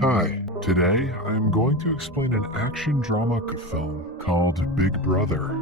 Hi, today I am going to explain an action drama film called Big Brother.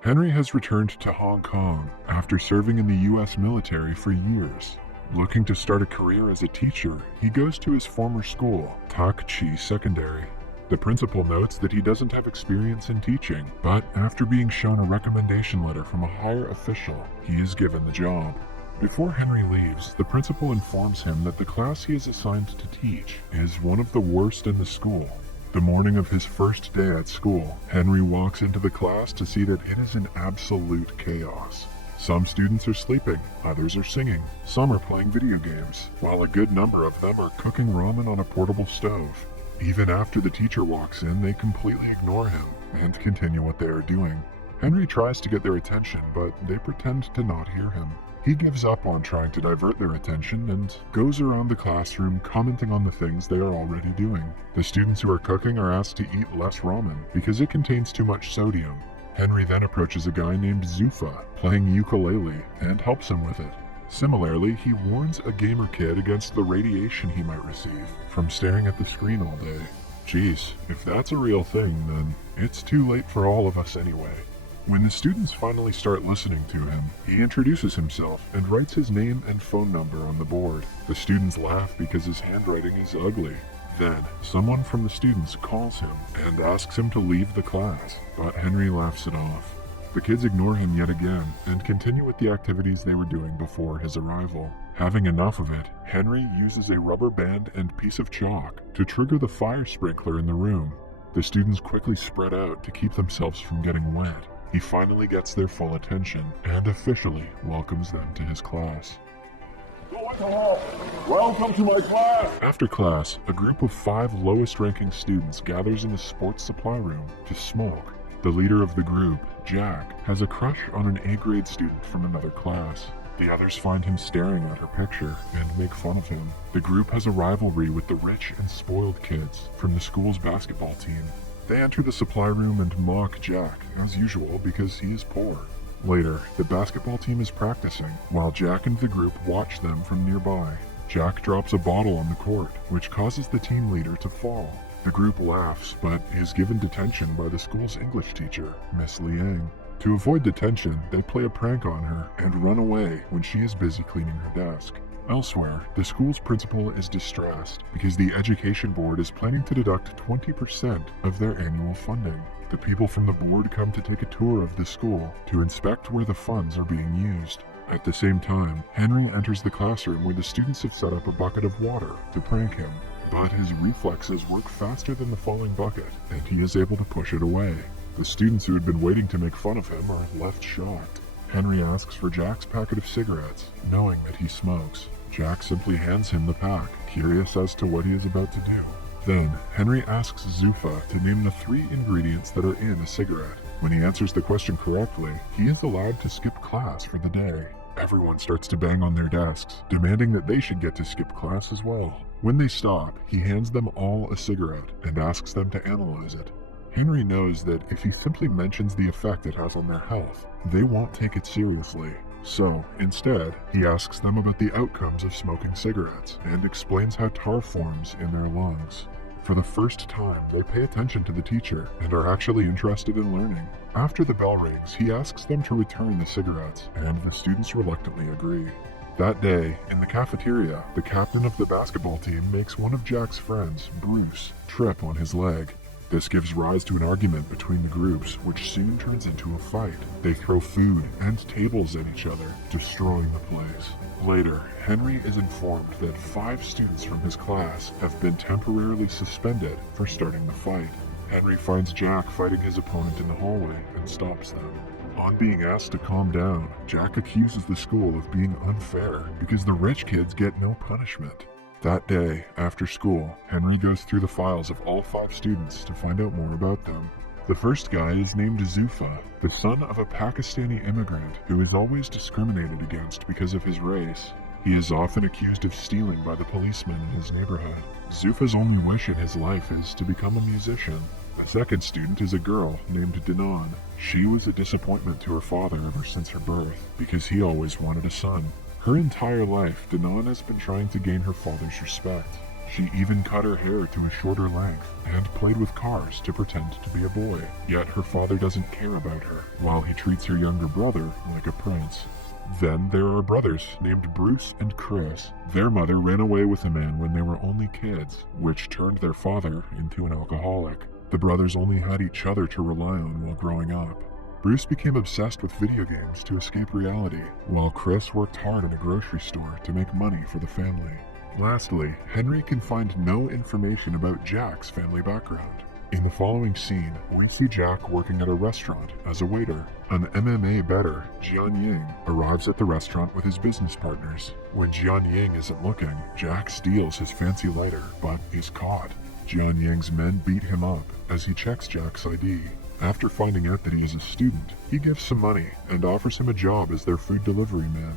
Henry has returned to Hong Kong after serving in the US military for years. Looking to start a career as a teacher, he goes to his former school, Tak Chi Secondary. The principal notes that he doesn't have experience in teaching, but after being shown a recommendation letter from a higher official, he is given the job. Before Henry leaves, the principal informs him that the class he is assigned to teach is one of the worst in the school. The morning of his first day at school, Henry walks into the class to see that it is in absolute chaos. Some students are sleeping, others are singing, some are playing video games, while a good number of them are cooking ramen on a portable stove. Even after the teacher walks in, they completely ignore him and continue what they are doing. Henry tries to get their attention, but they pretend to not hear him. He gives up on trying to divert their attention and goes around the classroom commenting on the things they are already doing. The students who are cooking are asked to eat less ramen because it contains too much sodium. Henry then approaches a guy named Zufa playing ukulele and helps him with it. Similarly, he warns a gamer kid against the radiation he might receive from staring at the screen all day. Geez, if that's a real thing, then it's too late for all of us anyway. When the students finally start listening to him, he introduces himself and writes his name and phone number on the board. The students laugh because his handwriting is ugly. Then, someone from the students calls him and asks him to leave the class, but Henry laughs it off. The kids ignore him yet again and continue with the activities they were doing before his arrival. Having enough of it, Henry uses a rubber band and piece of chalk to trigger the fire sprinkler in the room. The students quickly spread out to keep themselves from getting wet. He finally gets their full attention and officially welcomes them to his class. What the hell? Welcome to my class! After class, a group of 5 lowest-ranking students gathers in the sports supply room to smoke. The leader of the group, Jack, has a crush on an A-grade student from another class. The others find him staring at her picture and make fun of him. The group has a rivalry with the rich and spoiled kids from the school's basketball team. They enter the supply room and mock Jack, as usual, because he is poor. Later, the basketball team is practicing, while Jack and the group watch them from nearby. Jack drops a bottle on the court, which causes the team leader to fall. The group laughs, but is given detention by the school's English teacher, Miss Liang. To avoid detention, they play a prank on her and run away when she is busy cleaning her desk. Elsewhere, the school's principal is distressed because the education board is planning to deduct 20% of their annual funding. The people from the board come to take a tour of the school to inspect where the funds are being used. At the same time, Henry enters the classroom where the students have set up a bucket of water to prank him. But his reflexes work faster than the falling bucket, and he is able to push it away. The students who had been waiting to make fun of him are left shocked. Henry asks for Jack's packet of cigarettes, knowing that he smokes. Jack simply hands him the pack, curious as to what he is about to do. Then, Henry asks Zufa to name the 3 ingredients that are in a cigarette. When he answers the question correctly, he is allowed to skip class for the day. Everyone starts to bang on their desks, demanding that they should get to skip class as well. When they stop, he hands them all a cigarette and asks them to analyze it. Henry knows that if he simply mentions the effect it has on their health, they won't take it seriously. So, instead, he asks them about the outcomes of smoking cigarettes and explains how tar forms in their lungs. For the first time, they pay attention to the teacher and are actually interested in learning. After the bell rings, he asks them to return the cigarettes, and the students reluctantly agree. That day, in the cafeteria, the captain of the basketball team makes one of Jack's friends, Bruce, trip on his leg. This gives rise to an argument between the groups, which soon turns into a fight. They throw food and tables at each other, destroying the place. Later, Henry is informed that 5 students from his class have been temporarily suspended for starting the fight. Henry finds Jack fighting his opponent in the hallway and stops them. On being asked to calm down, Jack accuses the school of being unfair because the rich kids get no punishment. That day, after school, Henry goes through the files of all 5 students to find out more about them. The first guy is named Zufa, the son of a Pakistani immigrant who is always discriminated against because of his race. He is often accused of stealing by the policemen in his neighborhood. Zufa's only wish in his life is to become a musician. The second student is a girl named Danon. She was a disappointment to her father ever since her birth because he always wanted a son. Her entire life, Danon has been trying to gain her father's respect. She even cut her hair to a shorter length and played with cars to pretend to be a boy. Yet her father doesn't care about her, while he treats her younger brother like a prince. Then there are brothers named Bruce and Chris. Their mother ran away with a man when they were only kids, which turned their father into an alcoholic. The brothers only had each other to rely on while growing up. Bruce became obsessed with video games to escape reality, while Chris worked hard in a grocery store to make money for the family. Lastly, Henry can find no information about Jack's family background. In the following scene, we see Jack working at a restaurant as a waiter. An MMA bettor, Jian Ying, arrives at the restaurant with his business partners. When Jian Ying isn't looking, Jack steals his fancy lighter, but is caught. Jian Ying's men beat him up as he checks Jack's ID. After finding out that he is a student, he gives some money and offers him a job as their food delivery man.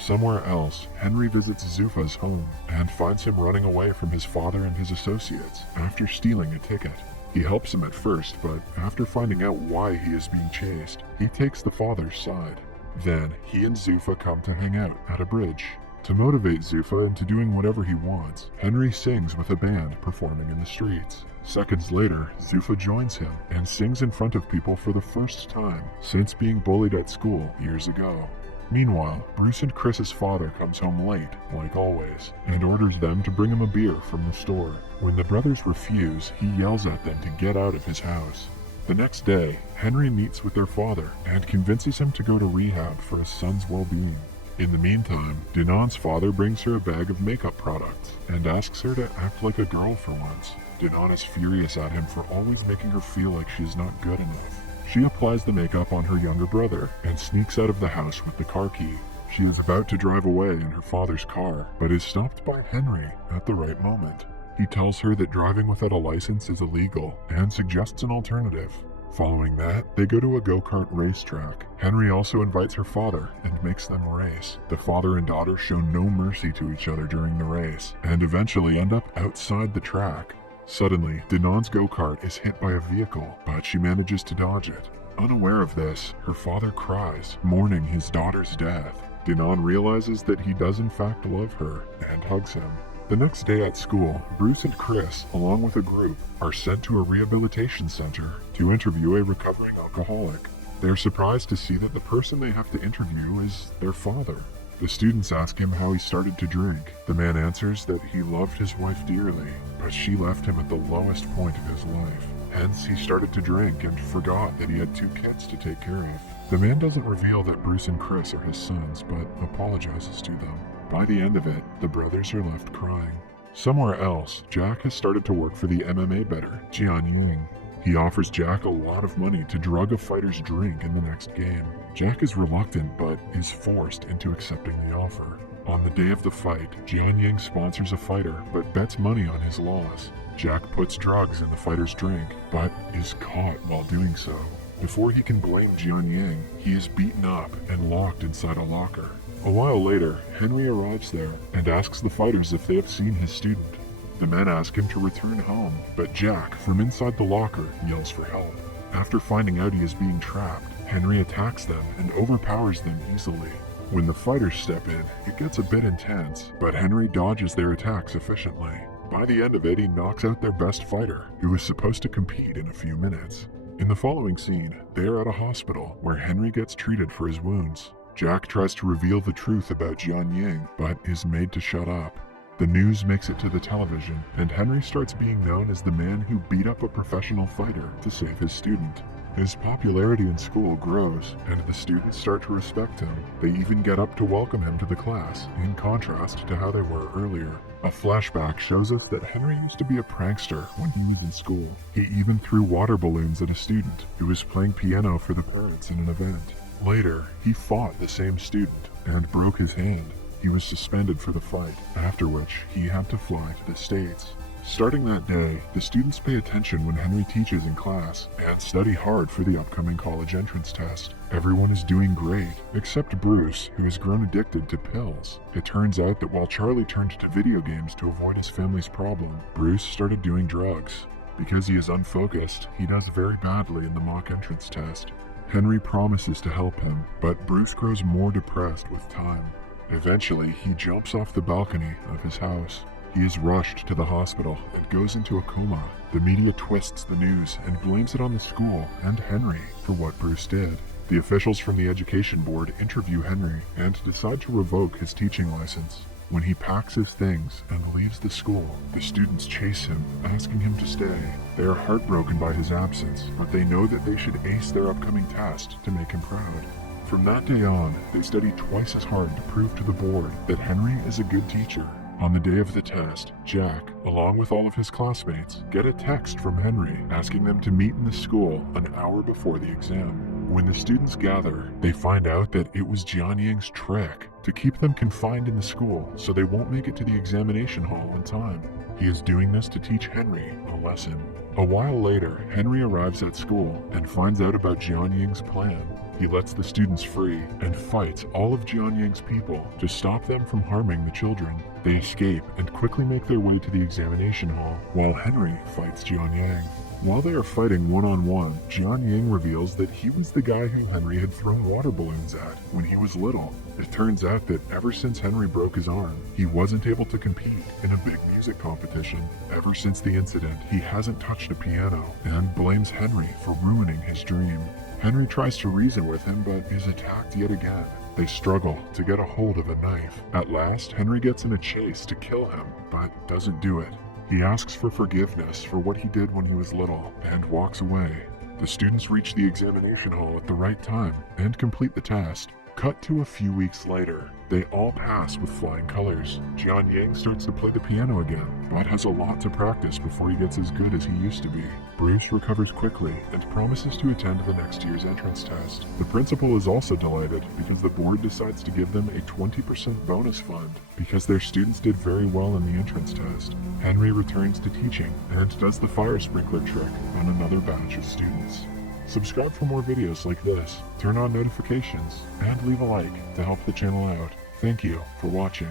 Somewhere else, Henry visits Zufa's home and finds him running away from his father and his associates after stealing a ticket. He helps him at first, but after finding out why he is being chased, he takes the father's side. Then, he and Zufa come to hang out at a bridge. To motivate Zufa into doing whatever he wants, Henry sings with a band performing in the streets. Seconds later, Zufa joins him and sings in front of people for the first time since being bullied at school years ago. Meanwhile, Bruce and Chris's father comes home late, like always, and orders them to bring him a beer from the store. When the brothers refuse, he yells at them to get out of his house. The next day, Henry meets with their father and convinces him to go to rehab for his son's well-being. In the meantime, Dinan's father brings her a bag of makeup products and asks her to act like a girl for once. Dinan is furious at him for always making her feel like she is not good enough. She applies the makeup on her younger brother and sneaks out of the house with the car key. She is about to drive away in her father's car, but is stopped by Henry at the right moment. He tells her that driving without a license is illegal and suggests an alternative. Following that, they go to a go-kart racetrack. Henry also invites her father and makes them race. The father and daughter show no mercy to each other during the race and eventually end up outside the track. Suddenly, Dinan's go-kart is hit by a vehicle, but she manages to dodge it. Unaware of this, her father cries, mourning his daughter's death. Dinan realizes that he does in fact love her and hugs him. The next day at school, Bruce and Chris, along with a group, are sent to a rehabilitation center to interview a recovering alcoholic. They're surprised to see that the person they have to interview is their father. The students ask him how he started to drink. The man answers that he loved his wife dearly, but she left him at the lowest point of his life. Hence, he started to drink and forgot that he had 2 kids to take care of. The man doesn't reveal that Bruce and Chris are his sons, but apologizes to them. By the end of it, the brothers are left crying. Somewhere else, Jack has started to work for the MMA bettor, Jian Ying. He offers Jack a lot of money to drug a fighter's drink in the next game. Jack is reluctant, but is forced into accepting the offer. On the day of the fight, Jian Ying sponsors a fighter, but bets money on his loss. Jack puts drugs in the fighter's drink, but is caught while doing so. Before he can blame Jian Ying, he is beaten up and locked inside a locker. A while later, Henry arrives there and asks the fighters if they have seen his student. The men ask him to return home, but Jack, from inside the locker, yells for help. After finding out he is being trapped, Henry attacks them and overpowers them easily. When the fighters step in, it gets a bit intense, but Henry dodges their attacks efficiently. By the end of it, he knocks out their best fighter, who was supposed to compete in a few minutes. In the following scene, they are at a hospital where Henry gets treated for his wounds. Jack tries to reveal the truth about Jian Ying, but is made to shut up. The news makes it to the television, and Henry starts being known as the man who beat up a professional fighter to save his student. His popularity in school grows, and the students start to respect him. They even get up to welcome him to the class, in contrast to how they were earlier. A flashback shows us that Henry used to be a prankster when he was in school. He even threw water balloons at a student who was playing piano for the parents in an event. Later, he fought the same student and broke his hand. He was suspended for the fight, after which he had to fly to the States. Starting that day, the students pay attention when Henry teaches in class and study hard for the upcoming college entrance test. Everyone is doing great, except Bruce, who has grown addicted to pills. It turns out that while Charlie turned to video games to avoid his family's problem, Bruce started doing drugs. Because he is unfocused, he does very badly in the mock entrance test. Henry promises to help him, but Bruce grows more depressed with time. Eventually, he jumps off the balcony of his house. He is rushed to the hospital and goes into a coma. The media twists the news and blames it on the school and Henry for what Bruce did. The officials from the education board interview Henry and decide to revoke his teaching license. When he packs his things and leaves the school, the students chase him, asking him to stay. They are heartbroken by his absence, but they know that they should ace their upcoming test to make him proud. From that day on, they study twice as hard to prove to the board that Henry is a good teacher. On the day of the test, Jack, along with all of his classmates, get a text from Henry asking them to meet in the school an hour before the exam. When the students gather, they find out that it was Jianying's trick to keep them confined in the school so they won't make it to the examination hall in time. He is doing this to teach Henry a lesson. A while later, Henry arrives at school and finds out about Jianying's plan. He lets the students free and fights all of Jianying's people to stop them from harming the children. They escape and quickly make their way to the examination hall, while Henry fights Jianying. While they are fighting one-on-one, Jianying reveals that he was the guy who Henry had thrown water balloons at when he was little. It turns out that ever since Henry broke his arm, he wasn't able to compete in a big music competition. Ever since the incident, he hasn't touched a piano and blames Henry for ruining his dream. Henry tries to reason with him but is attacked yet again. They struggle to get a hold of a knife. At last, Henry gets in a chase to kill him, but doesn't do it. He asks for forgiveness for what he did when he was little and walks away. The students reach the examination hall at the right time and complete the test. Cut to a few weeks later, they all pass with flying colors. Jianying starts to play the piano again, but has a lot to practice before he gets as good as he used to be. Bruce recovers quickly and promises to attend the next year's entrance test. The principal is also delighted because the board decides to give them a 20% bonus fund because their students did very well in the entrance test. Henry returns to teaching and does the fire sprinkler trick on another batch of students. Subscribe for more videos like this, turn on notifications, and leave a like to help the channel out. Thank you for watching.